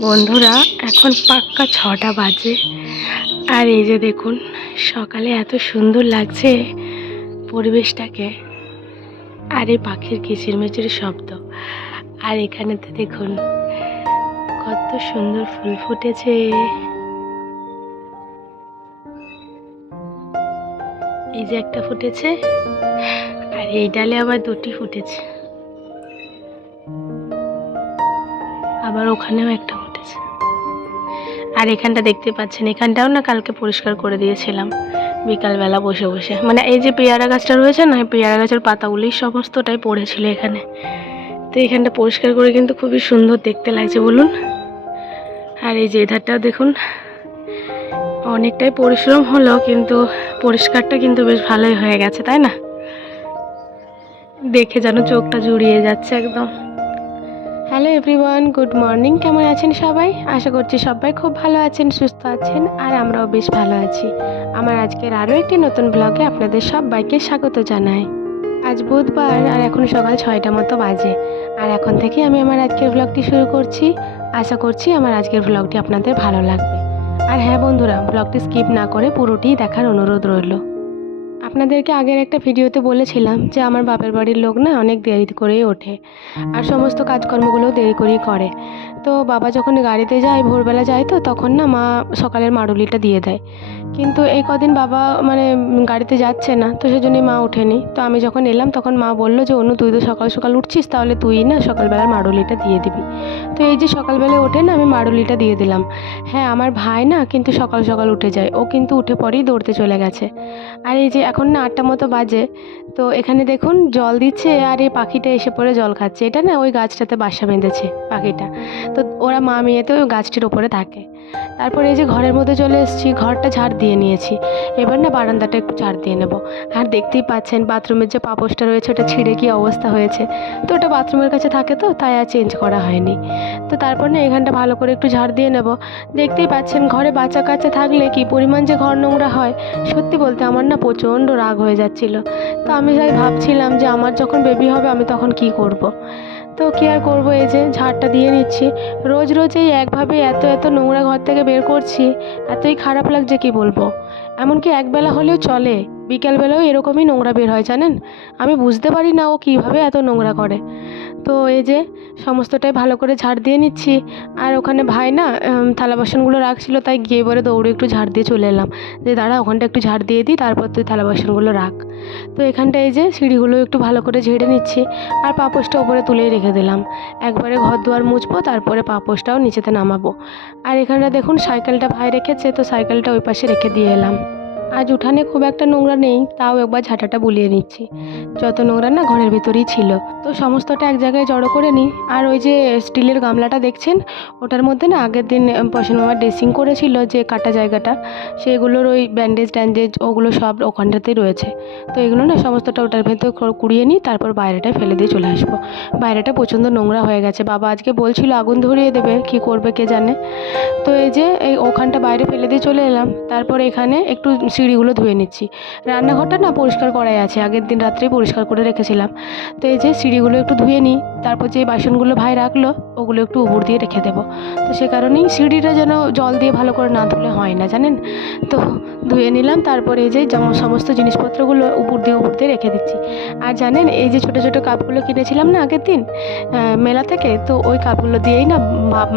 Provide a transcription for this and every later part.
বন্ধুরা, এখন পাক্কা ছটা বাজে। আর এই যে দেখুন, সকালে এত সুন্দর লাগছে পরিবেশটাকে। আর এই পাখির কিচিরমিচির শব্দ। আর এখানেতে দেখুন, কত সুন্দর ফুল ফুটেছে। এই যে একটা ফুটেছে, আর এই ডালে আবার দুটি ফুটেছে। আবার ওখানেও একটা ফুটেছে আর এখানটা দেখতে পাচ্ছেন, এখানটাও না কালকে পরিষ্কার করে দিয়েছিলাম, বিকালবেলা বসে বসে। মানে এই যে পেয়ারা গাছটা রয়েছে না পেয়ারা গাছের পাতাগুলি সমস্তটাই পড়েছিল এখানে। তো এখানটা পরিষ্কার করে কিন্তু খুবই সুন্দর দেখতে লাগছে, বলুন। আর এই যে এধারটাও দেখুন, অনেকটাই পরিশ্রম হলো, কিন্তু পরিষ্কারটা কিন্তু বেশ ভালোই হয়ে গেছে, তাই না? দেখে যেন চোখটা জুড়িয়ে যাচ্ছে একদম। হ্যালো এভরিওয়ান গুড মর্নিং কেমন আছেন সবাই? আশা করছি সবাই খুব ভালো আছেন, সুস্থ আছেন, আর আমরাও বেশ ভালো আছি। আমার আজকের আরও একটি নতুন ব্লগে আপনাদের সবাইকে স্বাগত জানাই। আজ বুধবার, আর এখন সকাল ছয়টা মতো বাজে। আর এখন থেকে আমি আমার আজকের ব্লগটি শুরু করছি। আশা করছি আমার আজকের ব্লগটি আপনাদের ভালো লাগবে। আর হ্যাঁ বন্ধুরা ব্লগটি স্কিপ না করে পুরোটি দেখার অনুরোধ রইল। আপনাদেরকে আগের একটা ভিডিওতে বলেছিলাম যে আমার বাপের বাড়ির লোক না অনেক দেরি করেই ওঠে আর সমস্ত কাজকর্মগুলোও দেরি করেই করে। তো বাবা যখন গাড়িতে যায়, ভোরবেলা যায় তো তখন না মা সকালের মাড়ুলিটা দিয়ে দেয়। কিন্তু এই কদিন বাবা মানে গাড়িতে যাচ্ছে না, তো সেজন্যই মা ওঠেনি। তো আমি যখন এলাম তখন মা বলল যে অনু তুই তো সকাল সকাল উঠছিস, তাহলে তুই না সকালবেলার মাড়ুলিটা দিয়ে দিবি। তো এই যে সকালবেলা ওঠে না আমি মাড়ুলিটা দিয়ে দিলাম। হ্যাঁ আমার ভাই না কিন্তু সকাল সকাল উঠে যায়। ও কিন্তু উঠে পরেই দৌড়তে চলে গেছে। আর এই যে এখন না আটটা মতো বাজে। তো এখানে দেখুন জল দিচ্ছে আর এই পাখিটা এসে পড়ে জল খাচ্ছে। এটা না ওই গাছটাতে বাসা বেঁধেছে পাখিটা। তো ওরা মা মেয়েতে ওই গাছটির ওপরে থাকে। তারপরে এই যে ঘরের মধ্যে চলে এসেছি, ঘরটা ঝাড় দিয়ে নিয়েছি। এবার না বারান্দাটা একটু ঝাড় দিয়ে নেব। আর দেখতেই পাচ্ছেন বাথরুমের যে পাপোশটা রয়েছে, ওটা ছিঁড়ে কি অবস্থা হয়েছে। তো ওটা বাথরুমের কাছে থাকে তো, তাই আর চেঞ্জ করা হয়নি। তো তারপর না এখানটা ভালো করে একটু ঝাড় দিয়ে নেব। দেখতেই পাচ্ছেন, ঘরে বাচ্চা কাচ্চা থাকলে কি পরিমাণ যে ঘর নোংরা হয়, সত্যি বলতে আমার না প্রচণ্ড রাগ হয়ে যাচ্ছিল। তো আমি তাই ভাবছিলাম যে আমার যখন বেবি হবে আমি তখন কি করব। তো কী আর করব এই যে, ঝাড়টা দিয়ে নিচ্ছি। রোজ রোজ এই একভাবে এত এত নোংরা ঘর থেকে বের করছি, এতই খারাপ লাগছে কি বলব? এমনকি একবেলা হলেও চলে, বিকেলবেলাও এরকমই নোংরা বের হয় জানেন? আমি বুঝতে পারি না ও কীভাবে এত নোংরা করে। তো এই যে সমস্তটাই ভালো করে ঝাড় দিয়ে নিচ্ছি। আর ওখানে ভাই না থালা বাসনগুলো রাখছিল, তাই গিয়ে পরে দৌড়ে একটু ঝাড় দিয়ে চলে এলাম। যে দাঁড়া, ওখানটা একটু ঝাড় দিয়ে দিই, তারপর তুই থালা বাসনগুলো রাখ। তো এখানটা এই যে সিঁড়িগুলো একটু ভালো করে ঝেড়ে নিচ্ছি, আর পাপোশটা ওপরে তুলেই রেখে দিলাম। একবারে ঘর দুয়ার মুছবো, তারপরে পাপোশটাও নিচেতে নামাবো। আর এখানটা দেখুন, সাইকেলটা ভাই রেখেছে, তো সাইকেলটা ওই পাশে রেখে দিয়ে এলাম। আজ উঠানে খুব একটা নোংরা নেই, তাও একবার ঝাঁটাটা বুলিয়ে নিচ্ছি। যত নোংরা না ঘরের ভিতরেই ছিল। তো সমস্তটা এক জায়গায় জড়ো করে নিই। আর ওই যে স্টিলের গামলাটা দেখছেন? ওটার মধ্যে না আগের দিন পশন মামা ড্রেসিং করেছিল যে কাটা জায়গাটা, সেগুলোর ওই ব্যান্ডেজ ট্যান্ডেজ ওগুলো সব ওখানটাতেই রয়েছে। তো এগুলো না সমস্তটা ওটার ভেতর কুড়িয়ে নিই, তারপর বাইরেটা ফেলে দিয়ে চলে আসব। বাইরেটা প্রচণ্ড নোংরা হয়ে গেছে। বাবা আজকে বলছিল আগুন ধরিয়ে দেবে, কী করবে কে জানে? তো এই যে, এই ওখানটা বাইরে ফেলে দিয়ে চলে এলাম। তারপর এখানে একটু সিঁড়িগুলো ধুয়ে নিচ্ছি। রান্নাঘরটা না পরিষ্কার করাই আছে, আগের দিন রাত্রেই পরিষ্কার করে রেখেছিলাম। তো এই যে সিঁড়িগুলো একটু ধুয়ে নিই, তারপর যে বাসনগুলো ভাই রাখল, ওগুলো একটু উপর দিয়ে রেখে দেবো। তো সে কারণেই সিঁড়িটা যেন জল দিয়ে ভালো করে না ধুলে হয় না, জানেন? তো ধুয়ে নিলাম, তারপরে এই যে সমস্ত জিনিসপত্রগুলো উপর দিয়ে উপর দিয়ে রেখে দিচ্ছি। আর জানেন, এই যে ছোটো ছোটো কাপগুলো কিনেছিলাম না আগের দিন মেলা থেকে, তো ওই কাপগুলো দিয়েই না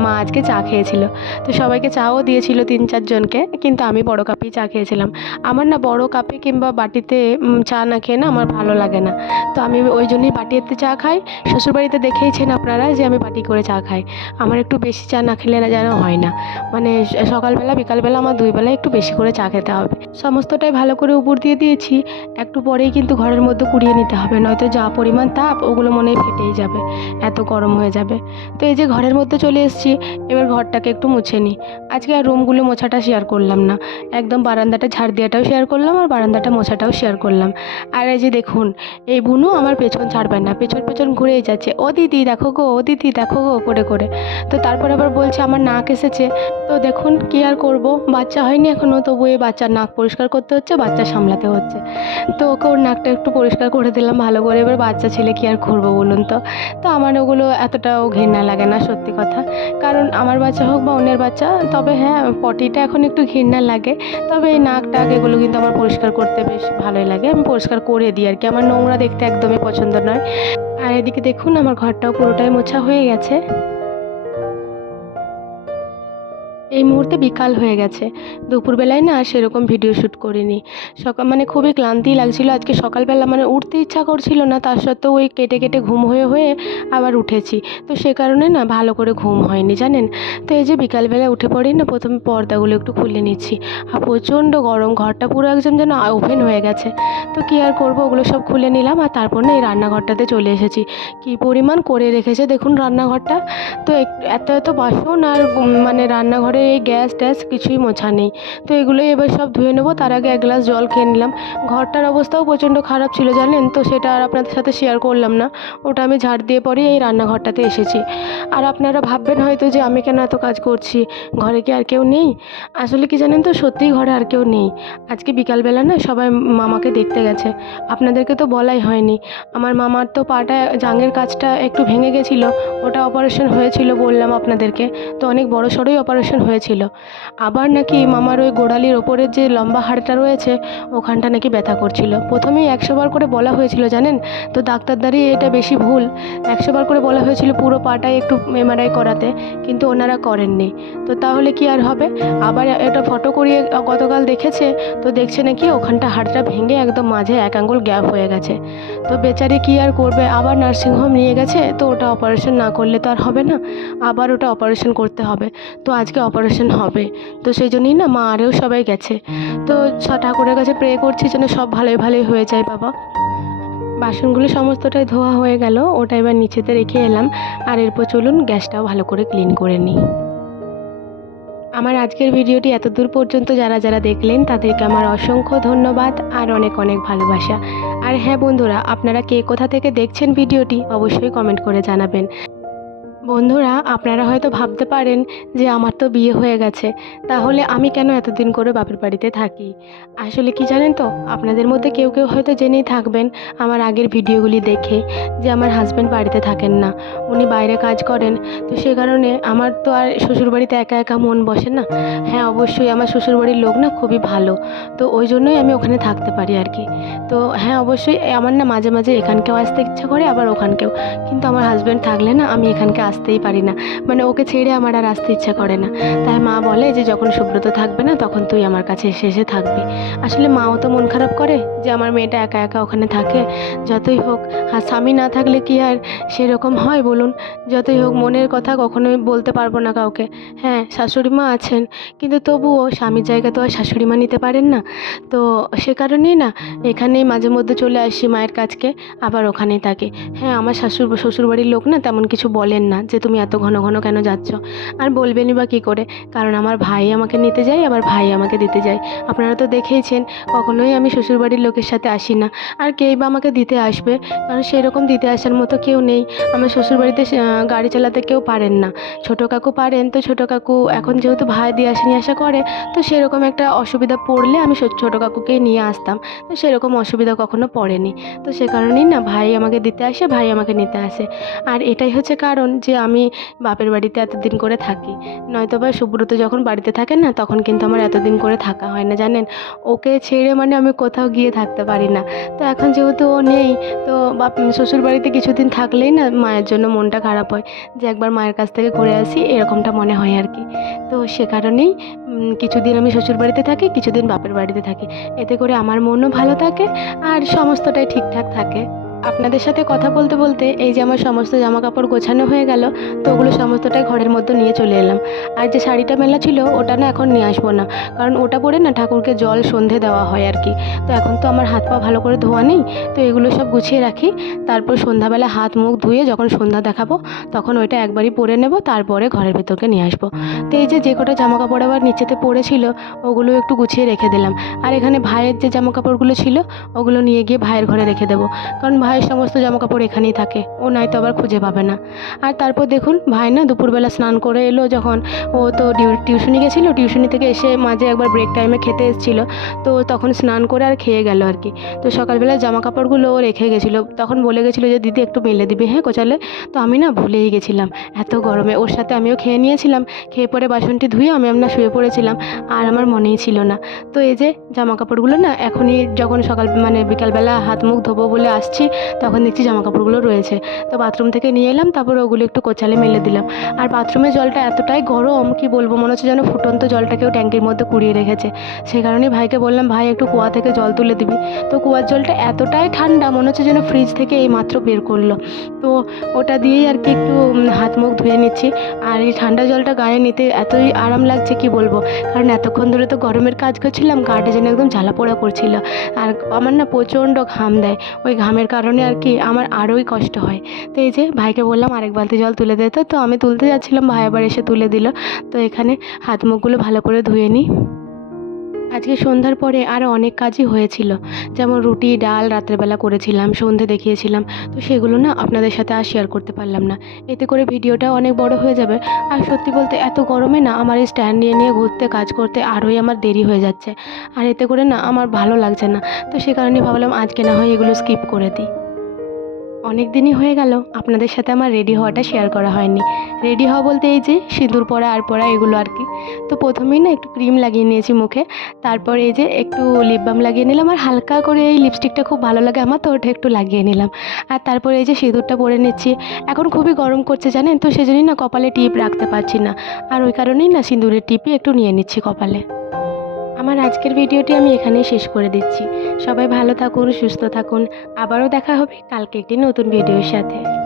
মা আজকে চা খেয়েছিল। তো সবাইকে চাও দিয়েছিল তিন চারজনকে, কিন্তু আমি বড় কাপেই চা খেয়েছিলাম। আমার না বড় কাপে কিংবা বাটিতে চা না খেয়ে না আমার ভালো লাগে না। তো আমি ওই জন্যই বাটিতে চা খাই। শ্বশুরবাড়িতে দেখেইছেন আপনারা যে আমি বাটি করে চা খাই। আমার একটু বেশি চা না খেলে না যেন হয় না। মানে সকালবেলা, বিকালবেলা আমার দুই বেলায় একটু বেশি করে চা খেতে হবে। সমস্তটাই ভালো করে উপর দিয়ে দিয়েছি। একটু পরেই কিন্তু ঘরের মধ্যে কুড়িয়ে নিতে হবে। নয়তো যা পরিমাণ তাপ, ওগুলো মনে ফেটেই যাবে। এত গরম হয়ে যাবে। তো এই যে ঘরের মধ্যে চলে এসেছি, এবার ঘরটাকে একটু মুছে নিই। আজকে আর রুমগুলো মোছাটা শেয়ার করলাম না। একদম বারান্দাটা ঝাড় দেওয়াটাও শেয়ার করলাম আর বারান্দাটা মোছাটাও শেয়ার করলাম। আর এই যে দেখুন, এই বুনু আমার পেছন ছাড়বে না, পেছন পেছন ঘুরেই যাচ্ছে। ও দিদি, দেখো গো, ও দিদি, দেখো গো করে করে। তো তারপর আবার বলছে, আমার নাক এসেছে। তো দেখুন, কি আর করব? বাচ্চা হয়নি এখনও তবু এই বাচ্চার নাক পরিষ্কার করতে হচ্ছে, বাচ্চা সামলাতে হচ্ছে। তো ওকে ওর নাকটা একটু পরিষ্কার করে দিলাম, ভালো করে। এবার বাচ্চা ছেলে কি আর করব বলুন তো? তো আমার ওগুলো এতটাও ঘৃণা লাগে না, সত্যি কথা। কারণ আমার বাচ্চা হোক বা অন্যের বাচ্চা, তবে হ্যাঁ পটিটা এখন একটু ঘৃণা লাগে। তবে এই নাক টাক এগুলো কিন্তু আমার পরিষ্কার করতে বেশ ভালোই লাগে। আমি পরিষ্কার করে দিই আর কি আমার নোংরা দেখতে একদমই পছন্দ নয়। আর এদিকে দেখুন, আমার ঘরটাও পুরোটাই মোছা হয়ে গেছে। এই মুহূর্তে বিকাল হয়ে গেছে। দুপুরবেলায় না সেরকম ভিডিও শ্যুট করিনি। সকাল মানে খুবই ক্লান্তি লাগছিল। আজকে সকালবেলা মানে উঠতে ইচ্ছা করছিল না তার সত্ত্বেও ওই কেটে কেটে ঘুম হয়ে হয়ে আবার উঠেছি। তো সে কারণে না ভালো করে ঘুম হয়নি, জানেন? তো এই যে বিকালবেলা উঠে পড়েই না প্রথমে পর্দাগুলো একটু খুলে নিচ্ছি। আর প্রচণ্ড গরম, ঘরটা পুরো একদম যেন ওভেন হয়ে গেছে। তো কী আর করব? ওগুলো সব খুলে নিলাম আর তারপর না এই রান্নাঘরটাতে চলে এসেছি। কী পরিমাণ করে রেখেছে দেখুন রান্নাঘরটা। তো এত এত বাসন আর মানে রান্নাঘরে এই গ্যাস ট্যাস কিছুই মোছা নেই। তো এগুলোই এবার সব ধুয়ে নেব। তার আগে এক গ্লাস জল খেয়ে নিলাম। ঘরটার অবস্থাও প্রচণ্ড খারাপ ছিল, জানেন? তো সেটা আর আপনাদের সাথে শেয়ার করলাম না। ওটা আমি ঝাড় দিয়ে পরেই এই রান্নাঘরটাতে এসেছি। আর আপনারা ভাববেন হয়তো যে আমি কেন এত কাজ করছি? ঘরে কি আর কেউ নেই? আসলে কি জানেন তো সত্যিই ঘরে আর কেউ নেই। আজকে বিকালবেলা না সবাই মামাকে দেখতে গেছে। আপনাদেরকে তো বলাই হয়নি। আমার মামার তো পাটা জাঙের কাজটা একটু ভেঙে গেছিল। ওটা অপারেশন হয়েছিল বললাম আপনাদেরকে। তো অনেক বড় সড়োই অপারেশন হয়েছিল। আবার নাকি মামার ওই গোড়ালির ওপরের যে লম্বা হাড়টা রয়েছে, ওখানটা নাকি ব্যথা করছিল। প্রথমেই একশো বার করে বলা হয়েছিল, জানেন? তো ডাক্তার দাঁড়িয়ে এটা বেশি ভুল। একশো বার করে বলা হয়েছিল পুরো পাটাই একটু এমআরআই করাতে, কিন্তু ওনারা করেননি। তো তাহলে কি আর হবে? আবার এটা ফটো করিয়ে গতকাল দেখেছে, তো দেখছে নাকি ওখানটা হাড়টা ভেঙে একদম মাঝে এক আঙ্গুল গ্যাপ হয়ে গেছে। তো বেচারি কি আর করবে? আবার নার্সিংহোম নিয়ে গেছে, তো ওটা অপারেশন না করলে তো আর হবে না। আবার ওটা অপারেশন করতে হবে। তো আজকে অপারেশন হবে। তো সেই জন্যই না মা আরেও সবাই গেছে। তো ঠাকুরের কাছে প্রে করছি যেন সব ভালোই ভালোই হয়ে যায় বাবা। বাসনগুলো সমস্তটাই ধোয়া হয়ে গেল, ওটা এবার নিচেতে রেখে এলাম। আর এরপর চলুন গ্যাসটাও ভালো করে ক্লিন করে নিই। আমার আজকের ভিডিওটি এত দূর পর্যন্ত যারা যারা দেখলেন, তাদেরকে আমার অসংখ্য ধন্যবাদ আর অনেক অনেক ভালোবাসা। আর হ্যাঁ বন্ধুরা, আপনারা কে কোথা থেকে দেখছেন ভিডিওটি অবশ্যই কমেন্ট করে জানাবেন। বন্ধুরা, আপনারা হয়তো ভাবতে পারেন যে আমার তো বিয়ে হয়ে গেছে। তাহলে আমি কেন এতদিন করে বাপের বাড়িতে থাকি? আসলে কি জানেন তো, আপনাদের মধ্যে কেউ কেউ হয়তো জেনেই থাকবেন আমার আগের ভিডিওগুলি দেখে যে আমার হাজব্যান্ড বাড়িতে থাকেন না, উনি বাইরে কাজ করেন। তো সে কারণে আমার তো আর শ্বশুরবাড়িতে একা একা মন বসে না। হ্যাঁ অবশ্যই আমার শ্বশুরবাড়ির লোক না খুবই ভালো। তো ওই জন্যই আমি ওখানে থাকতে পারি আর কি। তো হ্যাঁ অবশ্যই আমার না মাঝে মাঝে এখানকেও আসতে ইচ্ছা করে, আবার ওখানকেও। কিন্তু আমার হাজব্যান্ড থাকলে না আমি এখানকে আসতেই পারি না। মানে ওকে ছেড়ে আমার আর আসতে ইচ্ছা করে না। তাই মা বলে যে, যখন সুব্রত থাকবে না, তখন তুই আমার কাছে এসে এসে থাকবি। আসলে মাও তো মন খারাপ করে যে, আমার মেয়েটা একা একা ওখানে থাকে। যতই হোক, আর স্বামী না থাকলে কি আর সেরকম হয় বলুন? যতই হোক, মনের কথা কখনোই বলতে পারব না কাউকে। হ্যাঁ শাশুড়ি মা আছেন, কিন্তু তবুও স্বামীর জায়গা তো আর শাশুড়ি মা নিতে পারেন না। তো সে কারণেই না, এখানেই মাঝে মধ্যে চলে আসি মায়ের কাছকে, আবার ওখানেই থাকি। হ্যাঁ আমার শাশুর শ্বশুরবাড়ির লোক না, তেমন কিছু বলেন না। যে তুমি এত ঘন ঘন কেন যাচ্ছ? আর বলবেনই বা কী করে? কারণ আমার ভাই আমাকে নিতে যায়, আবার ভাই আমাকে দিতে যায়। আপনারা তো দেখেইছেন, কখনোই আমি শ্বশুরবাড়ির লোকের সাথে আসি না। আর কেই বা আমাকে দিতে আসবে? কারণ সেরকম দিতে আসার মতো কেউ নেই। আমার শ্বশুরবাড়িতে গাড়ি চালাতে কেউ পারেন না। ছোটো কাকু পারেন তো ছোটো কাকু। এখন যেহেতু ভাই দিয়ে আসা নিয়ে আসা করে, তো সেরকম একটা অসুবিধা পড়লে আমি ছোটো কাকুকেই নিয়ে আসতাম। তো সেরকম অসুবিধা কখনো পড়েনি। তো সে কারণেই না, ভাই আমাকে দিতে আসে, ভাই আমাকে নিতে আসে। আর এটাই হচ্ছে কারণ যে আমি বাপের বাড়িতে এতদিন করে থাকি। নয়তো বা সুব্রত যখন বাড়িতে থাকেন না, তখন কিন্তু আমার এতদিন করে থাকা হয় না, জানেন? ওকে ছেড়ে মানে আমি কোথাও গিয়ে থাকতে পারি না। তো এখন যেহেতু ও নেই, তো বাপ, শ্বশুর বাড়িতে কিছুদিন থাকলেই না মায়ের জন্য মনটা খারাপ হয়। যে একবার মায়ের কাছ থেকে ঘুরে আসি, এরকমটা মনে হয় আর কি। তো সে কারণেই কিছুদিন আমি শ্বশুর বাড়িতে থাকি, কিছুদিন বাপের বাড়িতে থাকি। এতে করে আমার মনও ভালো থাকে আর সমস্তটাই ঠিকঠাক থাকে। আপনাদের সাথে কথা বলতে বলতে এই যে আমার সমস্ত জামা কাপড় গোছানো হয়ে গেল, তো ওগুলো সমস্তটাই ঘরের মধ্যে নিয়ে চলে এলাম। আর যে শাড়িটা মেলা ছিল, ওটা না এখন নিয়ে আসব না, কারণ ওটা পরে না ঠাকুরকে জল সন্ধে দেওয়া হয় আর কি। তো এখন তো আমার হাত পা ভালো করে ধোয়া নেই, তো এগুলো সব গুছিয়ে রাখি। তারপর সন্ধ্যাবেলা হাত মুখ ধুয়ে যখন সন্ধ্যা দেখাবো, তখন ওইটা একবারই পরে নেব, তারপরে ঘরের ভেতরকে নিয়ে আসব। তো এই যে যে কটা জামা কাপড় আবার নিচেতে পড়েছিল, ওগুলো একটু গুছিয়ে রেখে দিলাম। আর এখানে ভাইয়ের যে জামা কাপড়গুলো ছিল, ওগুলো নিয়ে গিয়ে ভাইয়ের ঘরে রেখে দেবো। কারণ ভাইয়ের সমস্ত জামা কাপড় এখানেই থাকে। ও নাই তো আবার খুঁজে পাবে না। আর তারপর দেখুন, ভাই না দুপুরবেলা স্নান করে এলো যখন। ও তো টিউশনি গেছিল, টিউশনি থেকে এসে মাঝে একবার ব্রেক টাইমে খেতে এসেছিল। তো তখন স্নান করে আর খেয়ে গেল আর কি। তো সকালবেলা জামা কাপড়গুলো ও রেখে গেছিল। তখন বলে গেছিল যে, দিদি একটু মেলে দিবি হ্যাঁ কোচালে? তো আমি না ভুলেই গেছিলাম। এত গরমে ওর সাথে আমিও খেয়ে নিয়েছিলাম। খেয়ে পরে বাসনটি ধুয়ে আমি আমরা শুয়ে পড়েছিলাম। আর আমার মনেই ছিল না। তো এই যে জামা কাপড়গুলো না এখনই যখন সকাল মানে বিকালবেলা হাত মুখ ধোবো বলে আসছি তখন দেখছি জামা কাপড়গুলো রয়েছে। তো বাথরুম থেকে নিয়ে এলাম, তারপর ওগুলো একটু কোচালে মেলে দিলাম। আর বাথরুমের জলটা এতটাই গরম কি বলব, মনে হচ্ছে যেন ফুটন্ত জলটাকেও ট্যাঙ্কির মধ্যে কুড়িয়ে রেখেছে। সেই কারণেই ভাইকে বললাম, ভাই, একটু কুয়া থেকে জল তুলে দিবি। তো কুয়ার জলটা এতটাই ঠান্ডা, মনে হচ্ছে যেন ফ্রিজ থেকে এই মাত্র বের করল। তো ওটা দিয়েই আর কি একটু হাত মুখ ধুয়ে নিচ্ছি। আর এই ঠান্ডা জলটা গায়ে নিতে এতই আরাম লাগছে কি বলব? কারণ এতক্ষণ ধরে তো গরমের কাজ করছিলাম, গাটা যেন একদম জ্বালা পোড়া করছিল। আর আমার না প্রচণ্ড ঘাম দেয়। ওই ঘামের কারণে আর কি আমার আরোই কষ্ট হয়। তো এই যে ভাইকে বললাম, আরেক বালতি জল তুলে দিতে তো আমি তুলতে যাচ্ছিলাম, ভাই আবার এসে তুলে দিল। তো এখানে হাত মুখগুলো ভালো করে ধুয়ে নিই। আজকে সন্ধ্যার পরে আরও অনেক কাজই হয়েছিল। যেমন রুটি, ডাল রাত্রেবেলা করেছিলাম, সন্ধে দেখিয়েছিলাম। তো সেগুলো না আপনাদের সাথে আর শেয়ার করতে পারলাম না। এতে করে ভিডিওটা অনেক বড় হয়ে যাবে। আর সত্যি বলতে এত গরমে না আমার এই স্ট্যান্ড নিয়ে নিয়ে ঘুরতে, কাজ করতে আরোই আমার দেরি হয়ে যাচ্ছে। আর এতে করে না আমার ভালো লাগছে না। তো সে কারণে ভাবলাম আজকে না হয় এগুলো স্কিপ করে দিই। অনেক দিনই হয়ে গেল, আপনাদের সাথে আমার রেডি হওয়াটা শেয়ার করা হয়নি। রেডি হওয়া বলতে এই যে, সিঁদুর পরা, আর পরা এগুলো আর কি। তো প্রথমেই না একটু ক্রিম লাগিয়ে নিয়েছি মুখে, তারপর এই যে একটু লিপ বাম লাগিয়ে নিলাম, আর হালকা করে এই লিপস্টিকটা খুব ভালো লাগে আমার, তো ওটা একটু লাগিয়ে নিলাম। আর তারপরে এই যে সিঁদুরটা পরে নিচ্ছি, এখন খুবই গরম করছে জানেন, তো সেজন্যই না কপালে টিপ রাখতে পারছি না। আর ওই কারণেই না সিঁদুরের টিপই একটু নিয়ে নিচ্ছি কপালে। আমার আজকের ভিডিওটি আমি এখানেই শেষ করে দিচ্ছি। সবাই ভালো থাকুন, সুস্থ থাকুন। আবারও দেখা হবে কালকে একটি নতুন ভিডিওর সাথে।